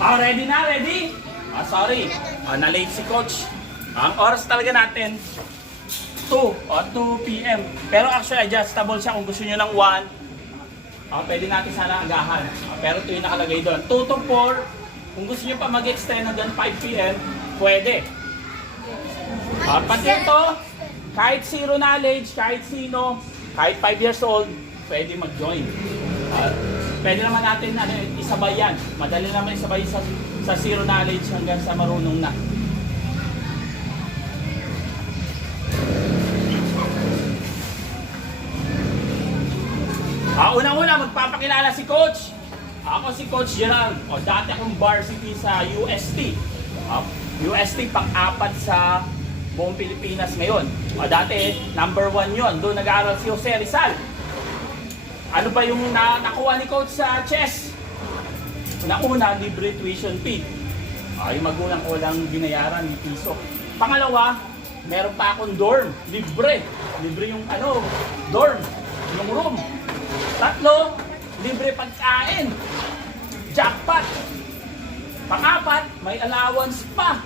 Ready na, ready? Sorry. Na-late si coach. Ang oras talaga natin, 2 p.m. Pero actually, adjustable siya kung gusto nyo ng 1. Pwede natin sana agahan. Pero 2 yung nakalagay doon. 2 to 4. Kung gusto nyo pa mag-extend hanggang 5 p.m., pwede. Pati ito, kahit zero knowledge, kahit sino, kahit 5 years old, pwede mag-join. Pwede naman natin isabay yan. Madali naman isabay sa zero knowledge hanggang sa marunong na. Unang-una, magpapakilala si Coach. Ako si Coach Gerald. Dati akong varsity sa UST. UST pang-4 sa buong Pilipinas ngayon. Dati, number 1 yon. Doon nag-aaral si Jose Rizal. Ano ba yung nakuha ni Coach sa chess? Una, libre tuition fee. Yung magulang ko lang binayaran ni piso. Pangalawa, meron pa akong dorm. Libre. Libre yung dorm. Yung room. 3, libre pagkain. Jackpot. Pang-4, may allowance pa.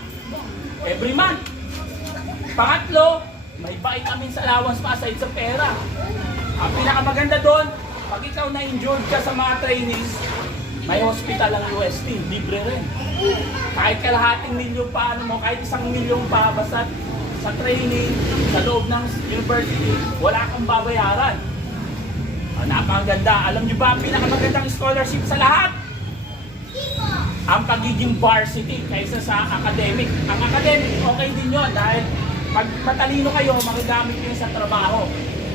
Every month. Pang-3, may vitamins allowance pa aside sa pera. Ang pinakamaganda doon, pag ikaw na-injured ka sa mga trainings, may hospital ang UST, libre rin. Kahit kalahating milyon pa, kahit 1 milyon pa, basta sa training, sa loob ng university, wala kang babayaran. Napakaganda. Alam nyo ba ang pinakamagandang scholarship sa lahat? Ang pagiging varsity kaysa sa academic. Ang academic, okay din yun dahil pag matalino kayo, magagamit nyo sa trabaho.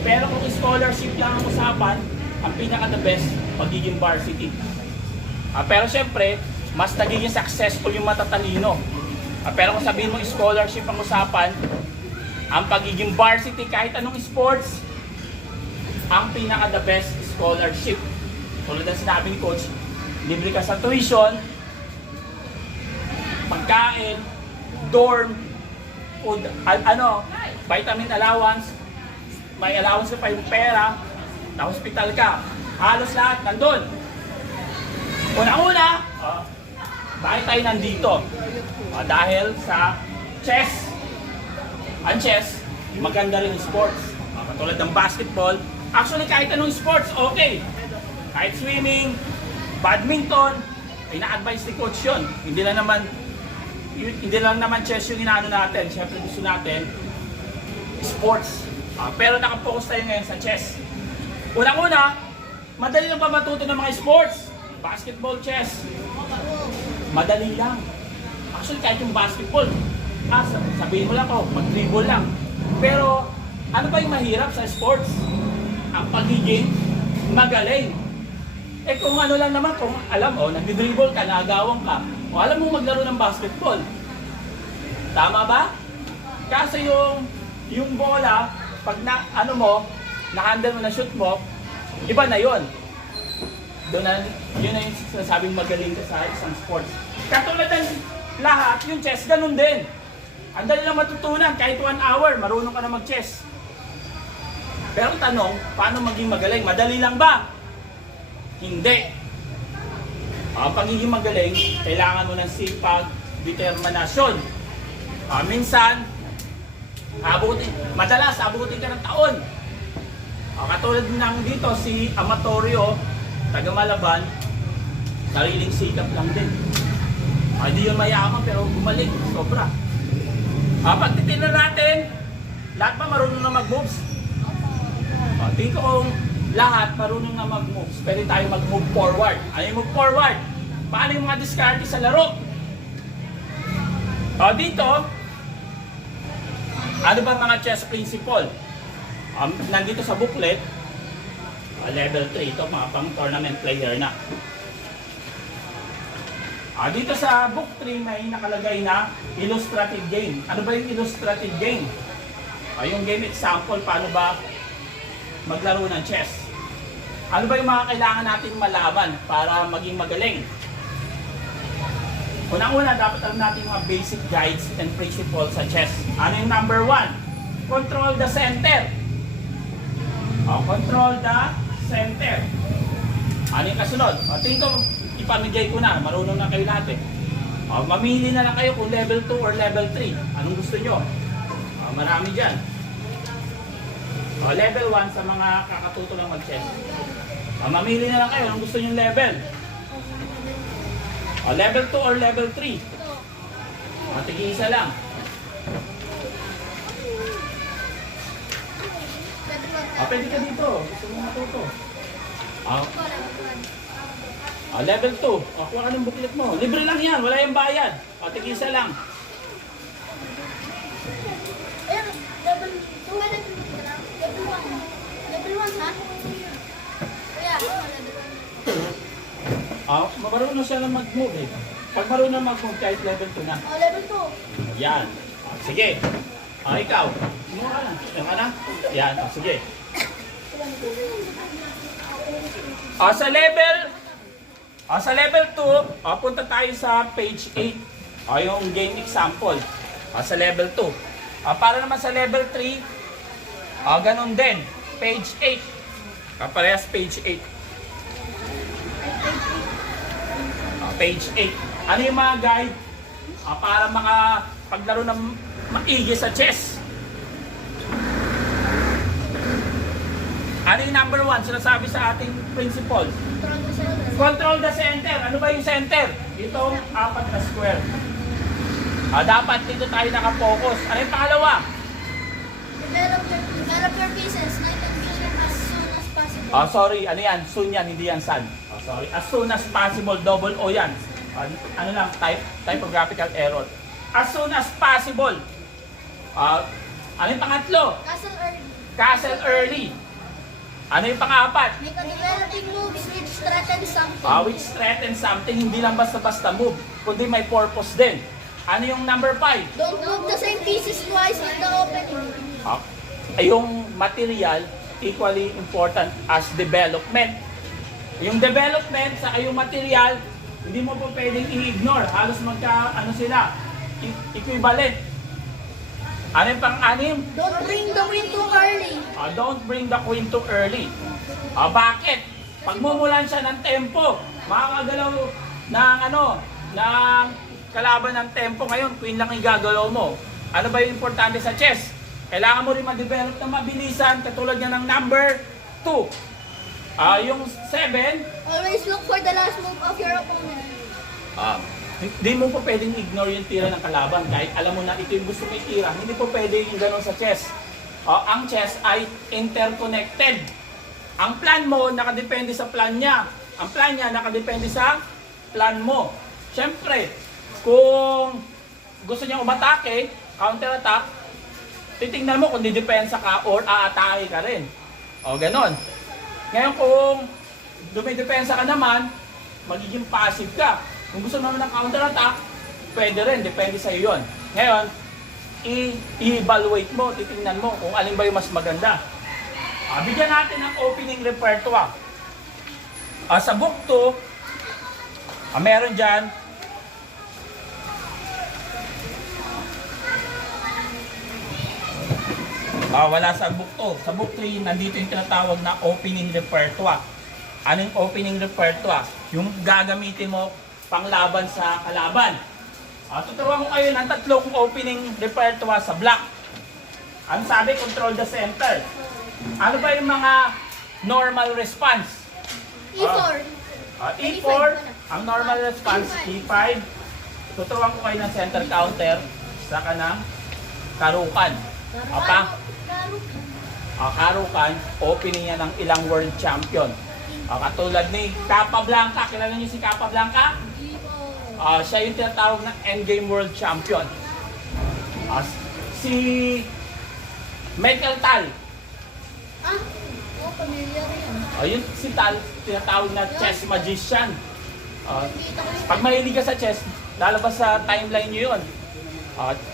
Pero kung scholarship lang ang usapan, ang pinaka-the best, pagiging varsity. Pero syempre, mas nagiging successful yung matatalino. Pero kung sabihin mo scholarship ang usapan, ang pagiging varsity kahit anong sports, ang pinaka-the best scholarship. Tulad ng sinabi ni Coach, libre ka sa tuition, pagkain, dorm, food, vitamin allowance, may allowance ka pa yung pera, na hospital ka. Halos lahat nandun. Una-una, bakit tayo nandito? Dahil sa chess. Ang chess, maganda rin yung sports. Katulad ng basketball, actually kahit anong sports, okay. Kahit swimming, badminton, ina-advise ni Coach yun. Hindi lang naman chess yung inaano natin. Siyempre gusto natin sports. Pero nakapokus tayo ngayon sa chess. Unang-una, madali lang pa matuto ng mga sports. Basketball, chess. Madali lang. Actually, kahit yung basketball, sabihin mo lang mag-dribble lang. Pero, ano ba yung mahirap sa sports? Ang pagiging magaling. Kung ano lang naman, kung alam nagdi-dribble ka, nagawang ka, o alam mo maglaro ng basketball. Tama ba? Kasi yung bola, pag na-handle mo, na-shoot mo, iba na yun. Yun na yung sinasabing magaling ka sa isang sports. Katulad ng lahat, yung chess, ganun din. Ang dali lang matutunan, kahit 1 hour, marunong ka na mag-chess. Pero tanong, paano maging magaling? Madali lang ba? Hindi. Ang pagiging magaling, kailangan mo ng sipag, determinasyon. Minsan, madalas abutin ka ng taon. Katulad ng dito, si Amatorio, taga Malaban, sariling sikap lang din. Hindi yun mayaman pero gumaling, sobra. Pag titignan natin, lahat ba marunong na mag-moves? Tingin ko kung lahat marunong na mag-moves, pwede tayo mag-move forward. Ano yung move forward? Paano yung mga discarte sa laro? Dito, ano ba mga chess principle? Nandito sa booklet, level 3 ito, mga pang tournament player na. Dito sa book 3 may nakalagay na illustrative game. Ano ba yung illustrative game? Yung game example, paano ba maglaro ng chess? Ano ba yung mga kailangan natin malaman para maging magaling? Unang-una, dapat alam natin yung mga basic guides and principles sa chess. Ano yung number 1? Control the center. Control the center. Ano yung kasunod? Tingin ko, ipamigay ko na. Marunong na kayo lahat eh. Mamili na lang kayo kung level 2 or level 3. Anong gusto nyo? Marami dyan. Level 1 sa mga kakatuto lang mag-chess. Mamili na lang kayo anong gusto nyo level. Level 2 or level 3. Tig-isa lang. Pwede ka dito. Gusto mo matuto. Level 2. Kuha ka ng booklet mo. Libre lang yan. Wala yung bayad. Tig-isa lang. Level 2 na level 1. Level 1 ha? Kaya Marunong siya lang mag-move eh. Pag marunong mag-move kahit level 2 na. level 2. Yan. Sige. Ikaw. Ano ka na? Ano ka na? Yan. Sige. Sa level 2, punta tayo sa page 8. Yung game example. Sa level 2. Para naman sa level 3, ganun din. Page 8. Parehas page 8. Page 8. Ano yung mga guide para makapaglaro ng maigi sa chess? Ano yung number 1 sinasabi sa ating principle? Control the center. Ano ba yung center? Itong 4 na square. Dapat dito tayo nakapokus. Ano yung pangalawa? Develop your pieces. Knight and bishop as soon as possible. Sorry, ano yan? Soon yan, hindi yan san. Sorry. As soon as possible, double O yan. Ano lang, typographical error. As soon as possible. Ano yung pangatlo? Castle early. Castle early. Ano yung pang-apat? Make a developing moves which threaten something. Which threaten something, hindi lang basta-basta move, kundi may purpose din. Ano yung number 5? Don't move the same pieces twice in the opening. Yung material, equally important as development. Yung development sa yung material, hindi mo po pwedeng i-ignore. Halos sila, equivalent. Ano yung pang-anim? Don't bring the queen too early. Don't bring the queen too early. Bakit? Pagmumulan siya ng tempo, makakagalaw ng kalaban ng tempo. Ngayon, queen lang yung gagalaw mo. Ano ba yung importante sa chess? Kailangan mo rin ma-develop ng mabilisan, katulad niya ng number 2. Yung 7, Always look for the last move of your opponent. hindi mo po pwedeng ignore yung tira ng kalaban. Kahit alam mo na ito yung gusto mo itira, hindi po pwede yung gano'n sa chess. Ang chess ay interconnected. Ang plan mo, nakadepende sa plan niya. Ang plan niya, nakadepende sa plan mo. Siyempre, kung gusto niya umatake, counter-attack, titingnan mo kung didepensa ka or aatake ka rin. Ganon. Ngayon kung dumidepensa ka naman, magiging passive ka. Kung gusto naman ng counter-attack, pwede rin, depende sa iyo yun. Ngayon, i-evaluate mo, titingnan mo kung alin ba yung mas maganda. Bigyan natin ng opening repertoire. Sa book 2, meron dyan, wala sa book 2. Sa book 3, nandito yung tinatawag na opening repertoire. Ano yung opening repertoire? Yung gagamitin mo panglaban sa kalaban. Tuturuan ko kayo ng 3 opening repertoire sa block. Ano sabi? Control the center. Ano ba yung mga normal response? E4. E4, ang normal response, E5. Tuturuan ko kayo ng center counter, saka ng karukan. Karukan, opening niya ng ilang world champion. Katulad ni Capablanca. Kilala niyo si Capablanca? Siya yung tinatawag na endgame world champion. Si Michael Tal. Familiar yan. Yun si Tal, tinatawag na chess magician. Pag mahilig ka sa chess, lalabas sa timeline niyo yun.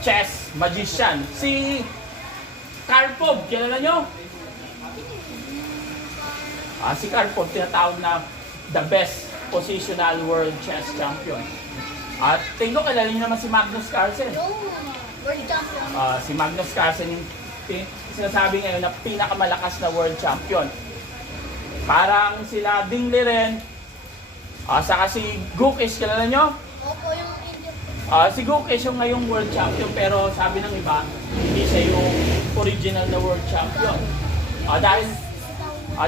Chess magician. Si Karpov, kilala nyo? Si Karpov, tinatawag na the best positional world chess champion. At tingin ko, kilala nyo naman si Magnus Carlsen. Yung world champion. Si Magnus Carlsen yung sinasabi ngayon na pinakamalakas na world champion. Parang sila Dingley rin. Saka si Gukish, kilala nyo? Opo, yung Indian. Si Gukish yung ngayong world champion, pero sabi ng iba, hindi siya yung original na world champion.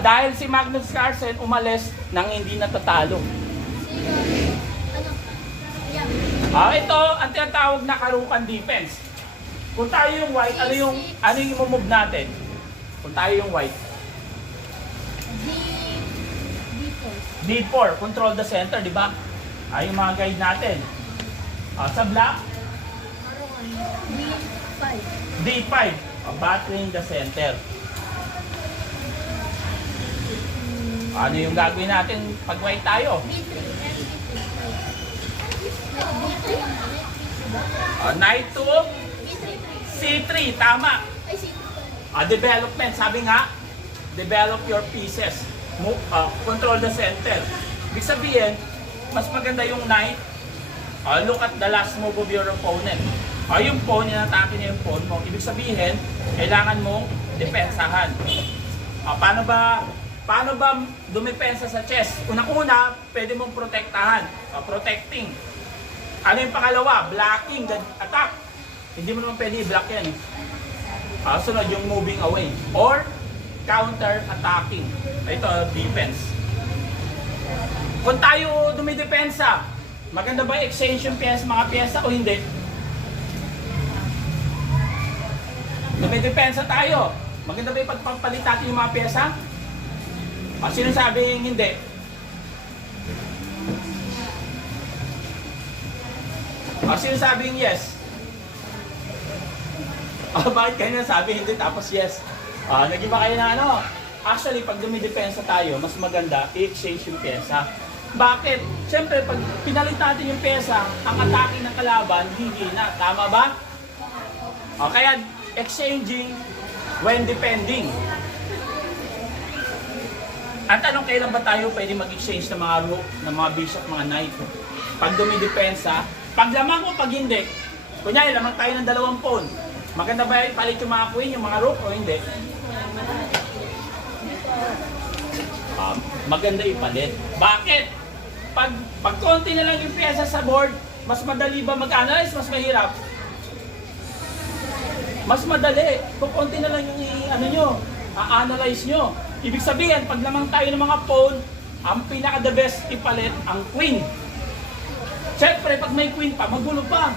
Dahil si Magnus Carlsen umalis nang hindi natatalo. Sino? Ano? Yeah. Ito ang tinatawag na karukan defense. Kung tayo yung white, ano yung i-move natin? Kung tayo yung white. D4, control the center, di ba? Yung mga guide natin. Sa black, D5. D5, battling the center. Ano yung gagawin natin pag white tayo? D3. Knight to C3, tama. Ay, C3. Development, sabi nga, develop your pieces. Control the center. Ibig sabihin, mas maganda yung knight. Look at the last move of your opponent. Yung pawn, inatake niya yung pawn mo. Ibig sabihin, kailangan mong depensahan. Paano ba dumepensa sa chess? Unang-una, pwede mong protektahan. Protecting. Ano yung pangalawa? Blocking the attack. Hindi mo naman pwede i-block yan. Sunod yung moving away. Or counter-attacking. Ito, defense. Kung tayo dumidepensa, maganda ba exchange yung mga pyesa o hindi? Dumidepensa tayo. Maganda ba ipagpapalit natin yung mga pyesa? Sino sabing hindi? Sino sabing yes? Bakit kayo nasabi hindi tapos yes? Nag-iba kayo na ano? Actually, pag dumidepensa tayo, mas maganda i-exchange yung pyesa. Bakit? Siyempre, pag pinalit natin yung pyesa, ang atake ng kalaban, hindi na. Tama ba? Kaya exchanging when defending. At anong kailan ba tayo pwede mag-exchange ng mga rook, ng mga bishop, mga knight? Pag dumidepensa, pag lamang o pag hindi. Kunyari, lamang tayo ng 2 pawn. Maganda ba ipalit yung mga queen, yung mga rook o hindi? Maganda ipalit. Bakit? Pag konti na lang yung pyesa sa board, mas madali ba mag-analyze? Mas mahirap? Mas madali. Kung konti na lang yung a-analyze nyo. Ibig sabihin, pag lamang tayo ng mga pawn, ang pinaka-the best ipalit ang queen. Siyempre, pag may queen pa, magulo pa.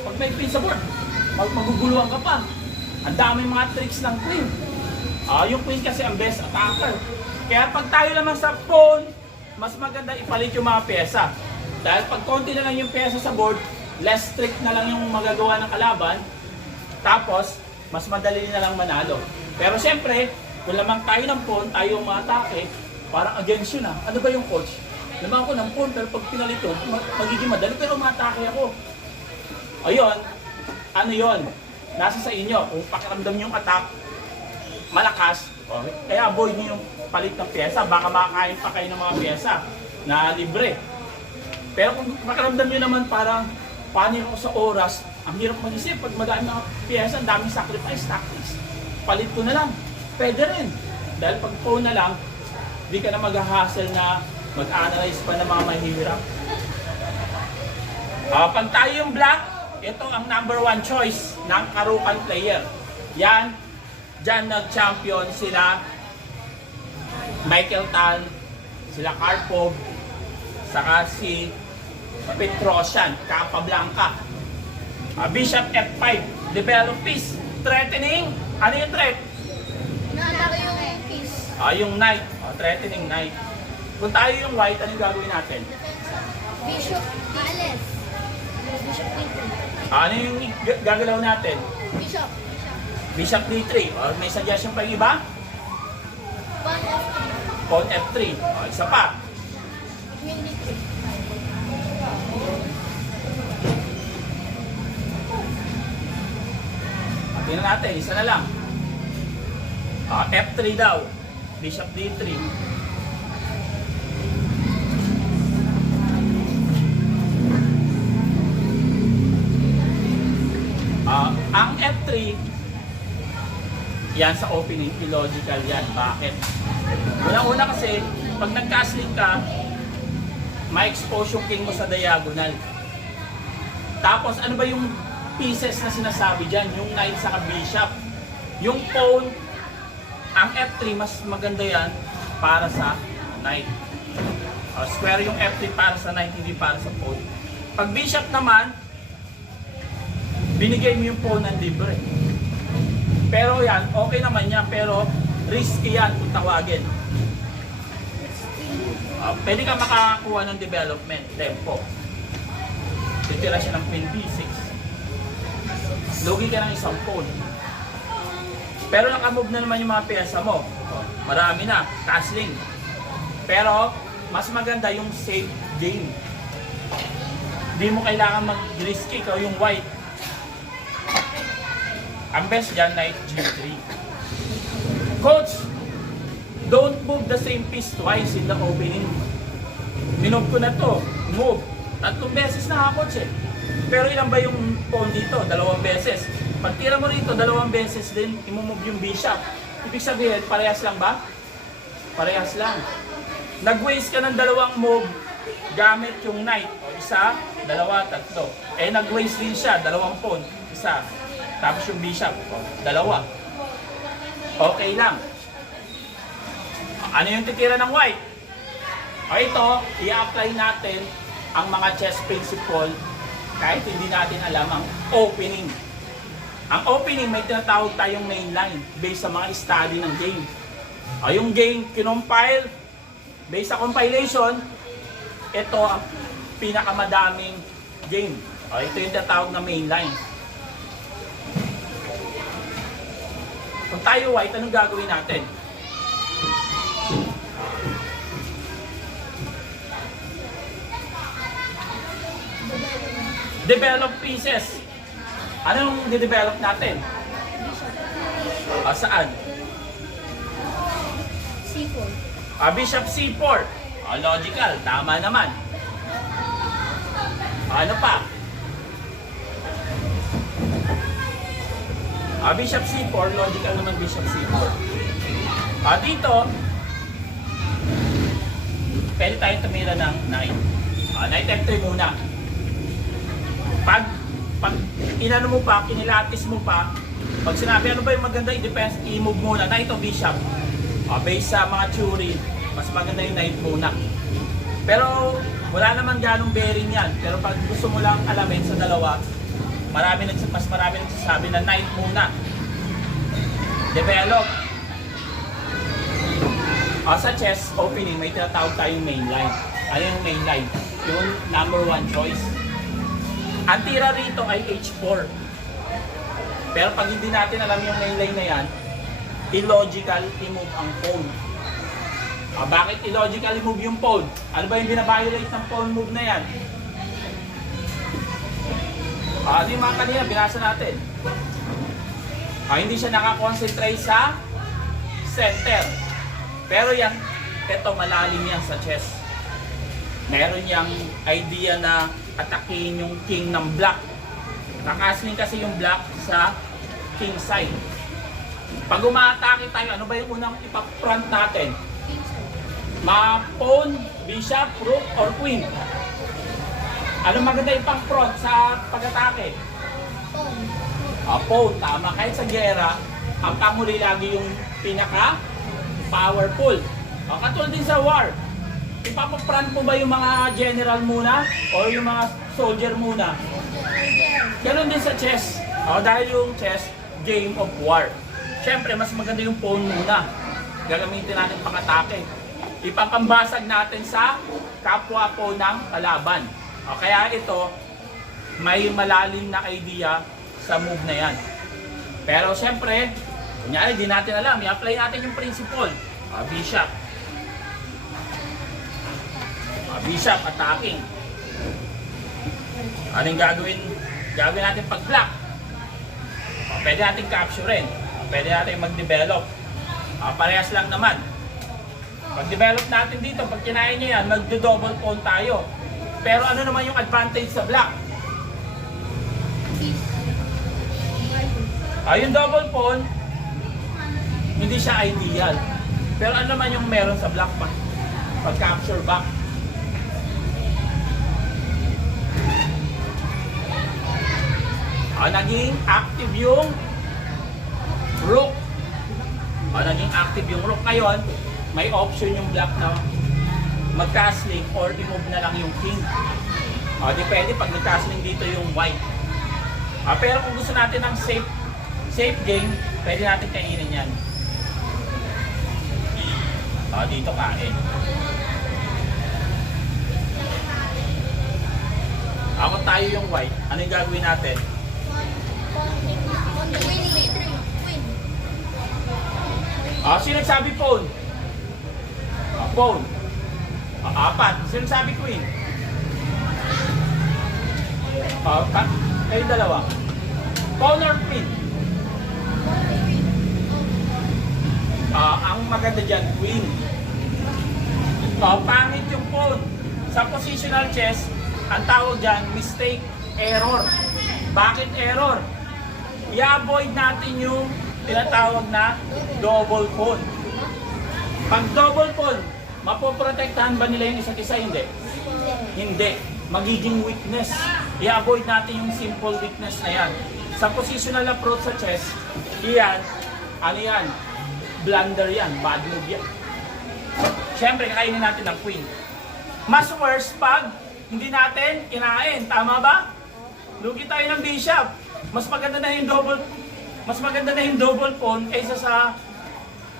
Pag may queen sa board, maguguluhan ka pa. Ang daming mga tricks ng queen. Yung queen kasi ang best attacker. Kaya pag tayo naman sa pawn, mas maganda ipalit yung mga pyesa. Dahil pag konti na lang yung pyesa sa board, less trick na lang yung magagawa ng kalaban. Tapos, mas madali na lang manalo. Pero siyempre, kung lamang tayo ng pawn, tayo yung matake, parang against yun. Ano ba yung coach? Lamang ako ng pawn, pero pag pinalit ko, magiging madali, pero matake ako. Ayun, ano yon? Nasa sa inyo. Kung pakiramdam yung attack, malakas, kaya avoid niyo yung palit ng pyesa. Baka makakain pa kayo ng mga pyesa na libre. Pero kung pakiramdam nyo naman parang paano ako sa oras, ang hirap mag-isip. Pag madami mga pyesa, ang daming sacrifice, tactics. Palit ko na lang. Pwede rin. Dahil pag phone na lang, di ka na mag-hassle na mag-analyze pa ng mga mahirap. Pag tayo yung black, ito ang number 1 choice ng karukan player. Yan, dyan nag-champion sila Michael Tal, sila Karpov, saka si Petrosian, Capablanca. Bishop F5, develop piece, threatening. Ano yung threat? Naalala yung piece. Yung knight, threatening knight. Kung tayo yung white, ano yung gagawin natin? Bishop Ales. Bishop D3. Ano yung gagalaw natin? Bishop. Bishop D3. May suggestion pa yung iba? Pawn F3. Pawn F3. Isa pa. Queen D3. Tingnan natin, isa na lang. F3 daw. Bishop D3. Ang F3, yan sa opening, illogical yan. Bakit? Una-una kasi, pag nag-castling ka, ma-expose yung king mo sa diagonal. Tapos ano ba yung pieces na sinasabi dyan? Yung knight sa bishop. Yung pawn, ang F3 mas maganda yan para sa knight. Square yung F3 para sa knight, hindi para sa pawn. Pag bishop naman, binigay mo yung pawn ng libre. Pero yan, okay naman yan, pero risky yan kung tawagin. Pwede ka makakuha ng development, tempo. Titira siya ng queen b6. Lugi ka ng isang pawn. Pero nakamove na naman yung mga pyesa mo. Marami na, castling. Pero, mas maganda yung safe game. Hindi mo kailangan mag-risky, ikaw yung white. Ang best dyan, knight g3. Coach, don't move the same piece twice in the opening. Minove ko na to, move. 3 beses na coach eh. Pero ilan ba yung pawn dito? 2 beses. Pag tira mo rito, 2 beses din, imumove yung bishop. Ibig sabihin, parehas lang ba? Parehas lang. Nag-waste ka ng 2 move gamit yung knight. O 1, 2, 3. Eh nag-waste din siya, 2 pawn. 1. Tapos yung bishop, 2. Okay lang. Ano yung titira ng white? O ito, i-apply natin ang mga chess principle kahit hindi natin alam ang opening. Ang opening, may tinatawag tayong main line based sa mga study ng game. O yung game, kinompile, based sa compilation, ito ang pinakamadaming game. O ito yung tinatawag na main line. Kung tayo white, anong gagawin natin? Develop pieces. Anong de-develop natin? Saan? C4. Bishop C4. Logical. Tama naman. Ano pa? Bishop C4. Logical naman Bishop C4. Dito, pwede tayo tumira ng knight. Knight F3 muna. Pag inano mo pa, kinilatis mo pa, pag sinabi ano ba yung maganda, i-defense, i-move muna. Knight o bishop. Based sa mga theory, mas maganda yung knight muna. Pero wala naman ganong bearing yan. Pero pag gusto mo lang alamin sa dalawa, mas marami nagsasabi na knight muna. Develop. Sa chess opening, may tinatawag tayong main line. Ano yung main line? Yung number 1 choice. Ang tira rito ay H4. Pero pag hindi natin alam yung main line na yan, illogical i-move ang pawn. Bakit illogical i-move yung pawn? Ano ba yung binabiolate ng pawn move na yan? Ano yung mga kanina, binasa natin. Hindi siya nakakonsentrate sa center. Pero yan, ito malalim yan sa chess. Meron yang idea na atakihin yung king ng black. Kakasling kasi yung black sa king side. Pag umaatake tayo, ano ba yung unang ipa-front natin? Pawn, bishop, rook, or queen? Ano maganda ipang-front sa pag-atake? Pawn, tama. Kahit sa gera, ang panghuli lagi yung pinaka-powerful. Katulad din sa war. Ipapa-front mo ba yung mga general muna o yung mga soldier muna? Ganon din sa chess. Dahil yung chess, game of war. Siyempre, mas maganda yung pawn muna. Gagamitin natin pang-atake. Ipapambasag natin sa kapwa po ng kalaban. Kaya ito, may malalim na idea sa move na yan. Pero siyempre, kunyari, di natin alam. I-apply natin yung principle. Bishop. Bishop attacking. Anong gagawin? Gagawin natin pag black. Pwede natin capturein. Pwede natin mag-develop. Parehas lang naman. Pag-develop natin dito, pag kinain niya yan, mag-double pawn tayo. Pero ano naman yung advantage sa black? Yung double pawn, hindi siya ideal. Pero ano naman yung meron sa black pag-capture back? Naging active yung rook. Naging active yung rook. Ngayon, may option yung black na mag-castling or i-move na lang yung king. Depende pag nag-castling dito yung white. Pero kung gusto natin ng safe game, pwede natin kainin yan. Dito kain. Ako tayo yung white. Ano yung gagawin natin? Queen. Sino nagsabi pawn? Pawn. Apat. Sino nagsabi queen? Kayo dalawa. Pawn or queen? Ang maganda dyan, queen. Pangit yung pawn. Sa positional chess, ang tawag dyan, mistake, error. Bakit error? I-avoid natin yung tinatawag na double pawn. Pag double pawn, mapoprotektahan ba nila yung isa't isa? Hindi. Hindi. Magiging weakness. I-avoid natin yung simple weakness na yan. Sa positional approach sa chess, iyan, ano yan? Blunder yan. Bad move yan. Siyempre, kakainin natin ng queen. Mas worse pag hindi natin kinain. Tama ba? Lugi tayo ng bishop. Mas maganda na yung double pawn kaysa sa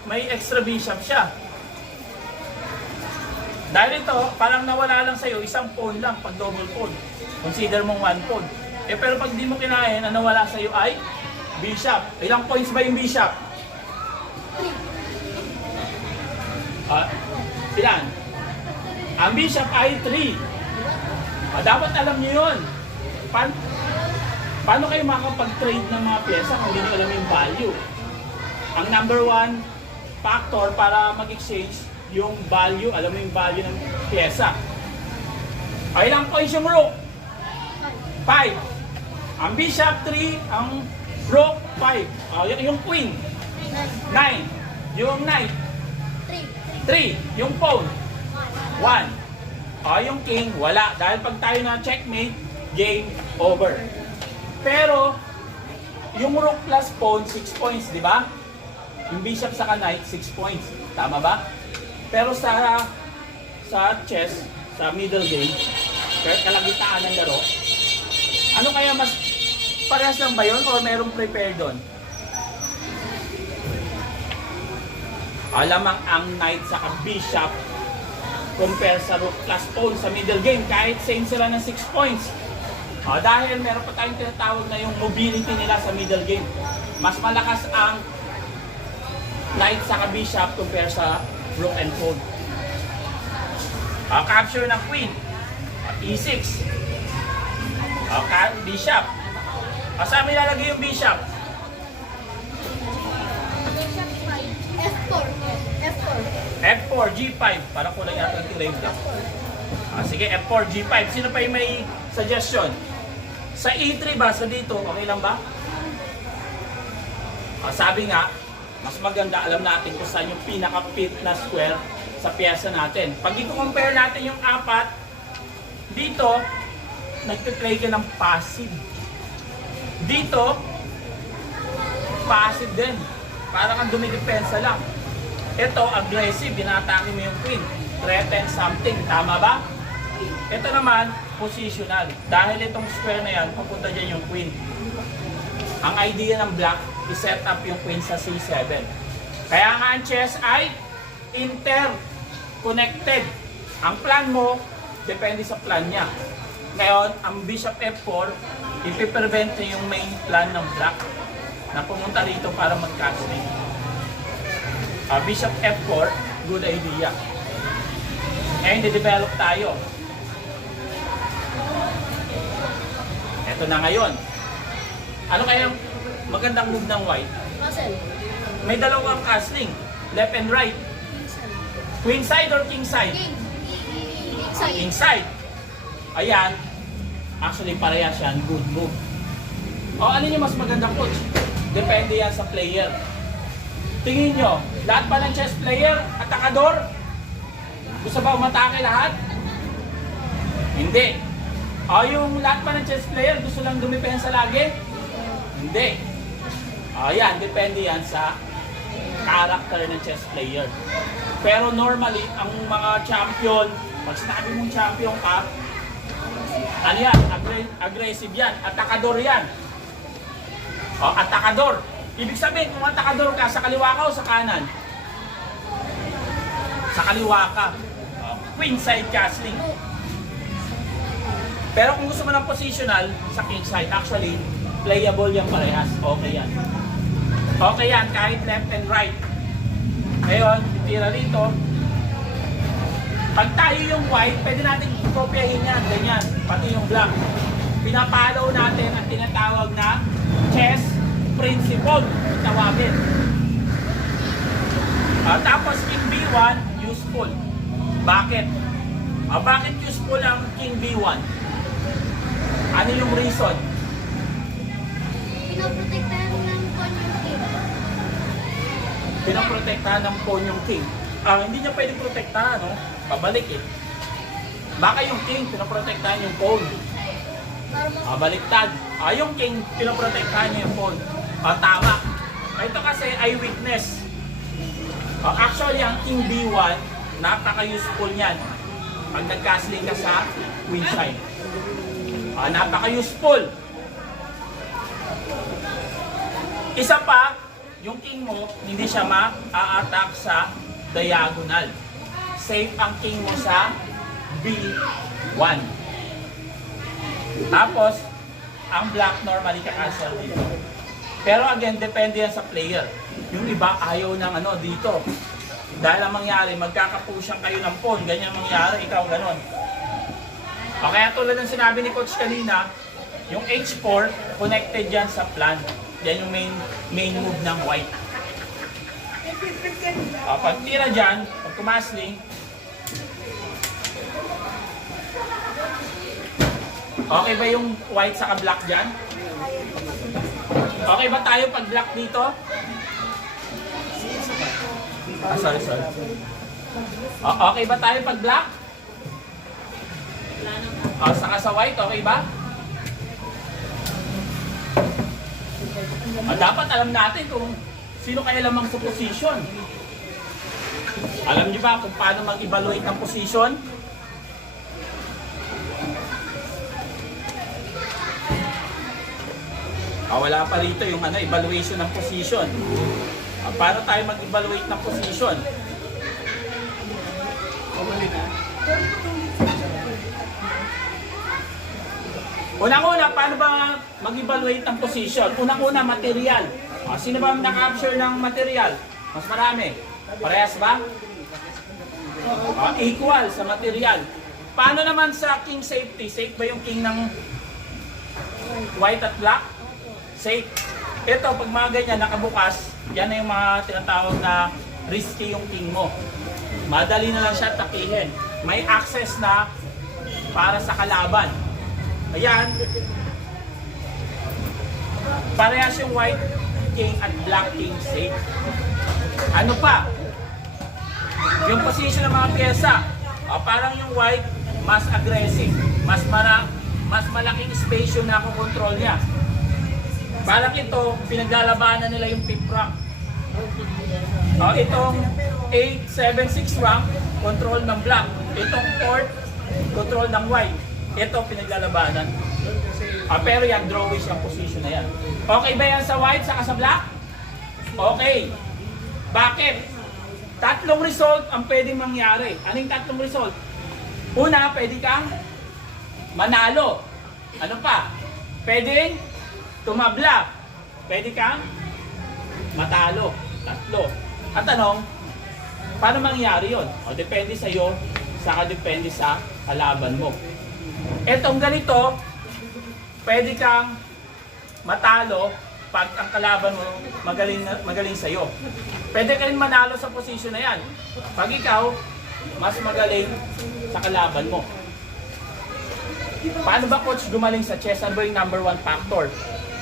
may extra bishop siya. Dahil ito, parang nawala lang sa'yo, isang pawn lang pag double pawn. Consider mong one pawn. Pero pag di mo kinain, ang nawala sa'yo ay bishop. Ilang points ba yung bishop? Ilan? Ang bishop ay 3. Dapat alam nyo yun. Paano kayo makapag-trade ng mga pyesa kung hindi nyo alam yung value? Ang number one factor para mag-exchange yung value, alam mo yung value ng pyesa. Ilang points yung rook? 5. Ang bishop 3, ang rook 5. Yung queen 9. Yung knight 3. Yung pawn 1. Yung king wala. Dahil pag tayo na checkmate, game over. Pero yung rook plus pawn 6 points, di ba? Yung bishop sa knight 6 points. Tama ba? Pero sa chess, sa middle game, kalagitaan ng laro, ano kaya mas parehas lang ba yun o merong prepare doon? Alamang ang knight sa bishop compare sa rook plus pawn sa middle game kahit same sila ng 6 points. Dahil meron pa tayong tinatawag na yung mobility nila sa middle game. Mas malakas ang knight sa bishop compare sa rook and pawn. Capture ng queen. E6. Bishop. Saan mo ilalagay yung bishop? F4, G5. Para kulang yata yung lane block. Sige, F4, G5. Sino pa yung may suggestion? Sa E3 ba? Sa dito, okay lang ba? Sabi nga, mas maganda alam natin kung saan yung pinaka-fit na square sa pyesa natin. Pag i-compare natin yung apat, dito, nagpe-play ka ng passive. Dito, passive din. Para kang dumidepensa lang. Ito, aggressive. Binatake mo yung queen. Threaten something. Tama ba? Ito naman, positional. Dahil itong square na yan, papunta dyan yung queen. Ang idea ng black, i-set up yung queen sa C7. Kaya nga ang chess ay interconnected. Ang plan mo, depende sa plan niya. Ngayon, ang bishop F4, ipiprevent niya yung main plan ng black na pumunta rito para mag-castling. Bishop F4, good idea. Ngayon, de-develop tayo. Ito na ngayon. Ano kayang magandang move ng white? Castle. May dalawang castling, left and right. Queen side or king side? King. King side. Ayan. Actually, parehas yan. Good move. Ano yung mas magandang coach? Depende yan sa player. Tingin nyo, lahat ba ng chess player, atakador? Gusto ba umatake lahat? Hindi. O yung lahat ba ng chess player, gusto lang dumipensa lagi? Hindi. O yan, depende yan sa character ng chess player. Pero normally, ang mga champion, pag sinabi mong champion ka, ano yan? Aggressive yan. Atakador yan. O, atakador. Ibig sabihin, kung atakador ka, sa kaliwa ka o sa kanan? Sa kaliwa ka. Queen side castling. Pero kung gusto mo ng positional, sa king side, actually, playable yan parehas. Okay yan. Okay yan, kahit left and right. Ngayon, titira rito. Pag tayo yung white, pwede natin kopyahin yan, ganyan. Pati yung black. Pinapalaw natin ang tinatawag na chess principle. Tawagin. Tapos king B1, useful. Bakit? Bakit useful ang king B1? Ano yung reason? Pinoprotektahan ng pawn yung king. Pinoprotektahan ng pawn yung king. Hindi niya pwedeng protektahan, no? Pabalik eh. Baka yung king, pinoprotektahan yung pawn. Baliktad. Yung king, pinoprotektahan niya yung pawn. Tama. Ito kasi ay weakness. Actually, ang king B1, napaka-useful niyan. Pag nag-castling ka sa queen side. Napaka-useful. Isa pa, yung king mo, hindi siya ma-a-attack sa diagonal. Safe ang king mo sa B1. Tapos, ang black normally ka-cancel dito. Pero again, depende yan sa player. Yung iba ayaw ng dito. Dahil ang mangyari, magkakapusyan kayo ng pawn. Ganyan mangyari, ikaw ganon. Kaya tulad ng sinabi ni Coach kanina, yung H4, connected yan sa plan. Yan yung main move ng white. Pag tira dyan, pag kumasling, okay ba yung white sa black dyan? Okay ba tayo pag black dito? Sorry. Okay ba tayo pag black? Saka sa white, okay ba? Dapat alam natin kung sino kaya lamang sa position. Alam niyo ba kung paano mag-evaluate ng position? Wala pa rito yung evaluation ng position. Paano tayo mag-evaluate ng position? Unang-una, paano ba mag-evaluate ng position? Unang-una, material. Sino ba ang na-capture ng material? Mas marami. Parehas ba? Equal sa material. Paano naman sa king safety? Safe ba yung king ng white at black? Safe. Ito, pag mga ganyan, nakabukas, yan na yung mga tinatawag na risky yung king mo. Madali na lang siya takihin. May access na para sa kalaban. Ayan. Parehas yung white king at black king safe. Ano pa? Yung position ng mga pyesa. Parang yung white, mas aggressive. Mas malaking space yung nakokontrol niya. Parang ito, pinaglalabanan nila yung pip rank. Itong 8-7-6 rank, control ng black. Itong 4th, control ng white. Ito, pinaglalabanan. Pero yan, drawish ang position na yan. Okay ba yan sa white, saka sa black? Okay. Bakit? Tatlong result ang pwedeng mangyari. Anong tatlong result? Una, pwede kang manalo. Ano pa? Pwedeng tumabla. Pwede kang matalo. Tatlo. At tanong, paano mangyari yun? Depende sa iyo, saka depende sa kalaban mo. Etong ganito, pwede kang matalo pag ang kalaban mo magaling sa iyo. Pwede ka rin manalo sa position na yan. Pag ikaw, mas magaling sa kalaban mo. Paano ba coach gumaling sa chess? Ano ba yung number 1 factor?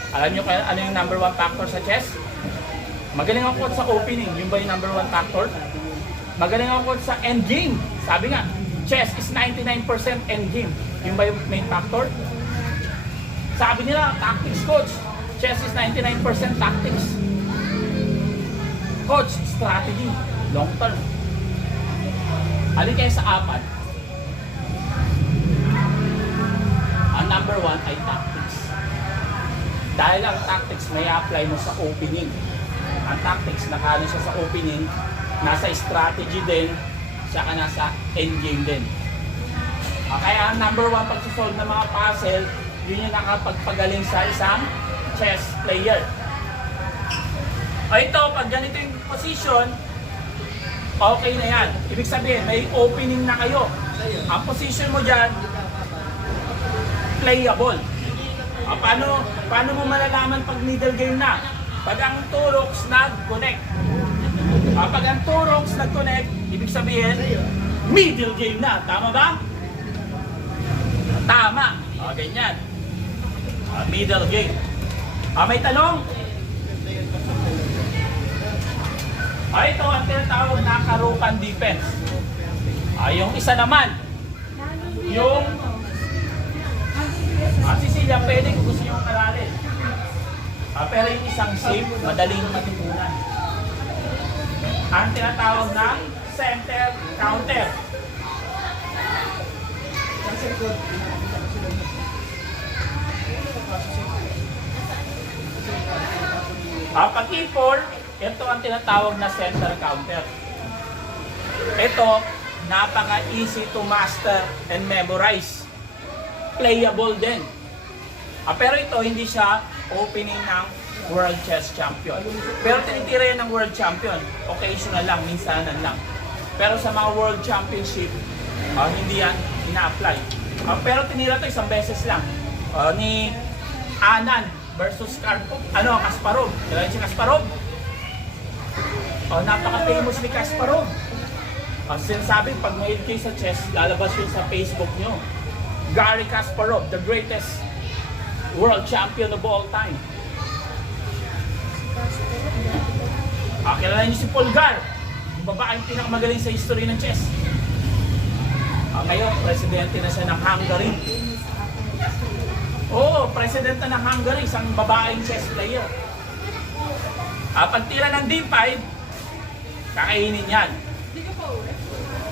Alam nyo ano yung number 1 factor sa chess? Magaling ang coach sa opening, yun ba yung number 1 factor? Magaling ang coach sa endgame. Sabi nga, chess is 99% endgame. Yun ba yung main factor? Sabi nila, tactics coach. Chess is 99% tactics. Coach, strategy, long term. Alin kayo sa apat? Ang number 1 ay tactics. Dahil ang tactics may apply mo sa opening. Ang tactics, nakano siya sa opening, nasa strategy din, saka nasa endgame din. Kaya ang number 1 pagsusolve ng mga puzzle, yun yung nakapagpagaling sa isang chess player. O ito, pag ganito yung position, okay na yan. Ibig sabihin, may opening na kayo. Ang position mo dyan, playable. Paano mo malalaman pag middle game na? Pag ang turoks nag-connect. Pag ang turoks nag-connect, ibig sabihin, middle game na. Tama ba? Tama. Ganyan. Middle game. May tanong? Ito ang tinatawag na karukan defense. Yung isa naman, yung Cecilia, pwede kung gusto nyo aralin. Pero yung isang safe, madaling matutunan. Ang tinatawag na center counter. Pag E4, ito ang tinatawag na center counter. Ito, napaka-easy to master and memorize. Playable din. Pero ito, hindi siya opening ng World Chess Champion. Pero tinitira yan ng World Champion. Occasional lang, minsanan lang. Pero sa mga World Championship, hindi yan ina-apply. Pero tinira ito isang beses lang. Ni Anand versus Kasparov. Kailan si Kasparov? Napaka-famous ni Kasparov. Sinasabi, pag may kayo sa chess, lalabas yun sa Facebook nyo. Garry Kasparov, the greatest world champion of all time. Kilala niyo si Polgar, yung babaeng pinakamagaling sa history ng chess. Ngayon, presidente na siya ng Hungary. Oo, presidente ng Hungary, isang babaeng chess player. Pagtira ng D5, kakainin yan.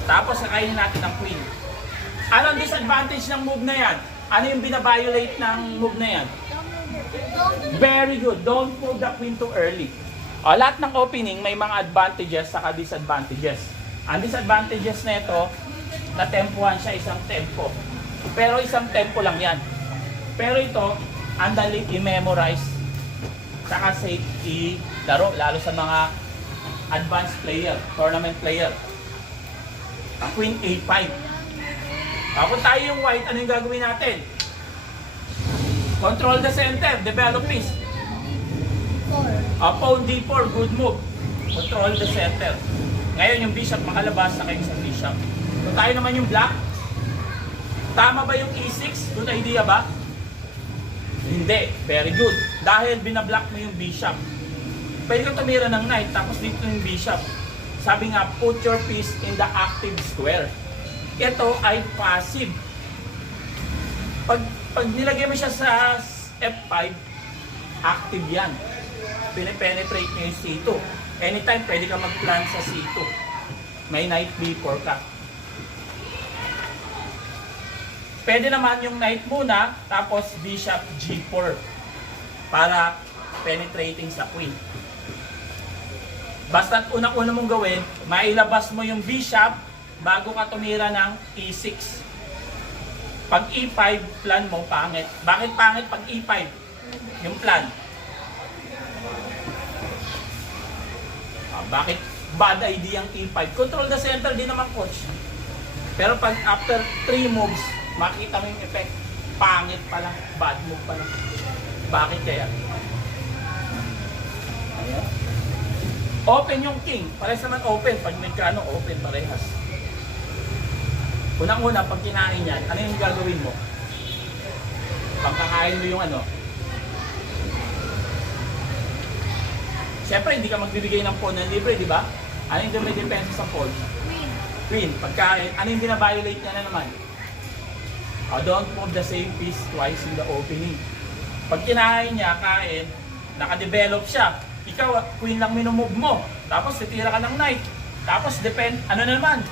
Tapos kakainin natin ang queen. Ano ang disadvantage ng move na yan? Ano yung binabiolate ng move na yan? Very good. Don't move the queen too early. Lahat ng opening may mga advantages saka disadvantages. Ang disadvantages na ito, natempuhan siya isang tempo. Pero isang tempo lang yan. Pero ito, ang dali i-memorize saka safe i-laro. Lalo sa mga advanced player, tournament player. Ang queen A5. Kung tayo yung white, ano yung gagawin natin? Control the center, develop piece. Pawn D4, good move. Control the center. Ngayon yung bishop makalabas, saka yung isang bishop. So tayo naman yung black. Tama ba yung E6? Good idea ba? Hindi. Very good. Dahil binablock mo yung bishop. Pwede kang tumira ng knight, tapos dito yung bishop. Sabi nga, put your piece in the active square. Ito ay passive. Pag nilagay mo siya sa F5, active yan. Pine-penetrate nyo yung C2. Anytime pwede ka mag-plan sa C2. May knight B4 ka. Pwede naman yung knight muna, tapos bishop G4 para penetrating sa queen. Basta unang-una mong gawin, mailabas mo yung bishop bago ka tumira ng E6. Pag E5, plan mo, pangit. Bakit pangit pag E5? Yung plan. Bakit bad idea ang E5? Control the center din naman, coach. Pero pag after 3 moves, makita mo yung effect. Pangit pala, bad move pala. Bakit kaya? Ayan. Open yung king. Parehas naman open. Pag may kano, open parehas. Unang-una, pag kinain yan, ano yung gagawin mo? Pagkakain mo yung ano? Siyempre, hindi ka magbibigay ng pawn ng libre, di ba? Ano yung dumidepensa sa pawn? Queen. Queen, pagkain, ano yung binabiolate niya na naman? Don't move the same piece twice in the opening. Pag kinain niya, kain, nakadevelop siya. Ikaw, queen lang minumove mo. Tapos titira ka ng knight. Tapos ano na naman?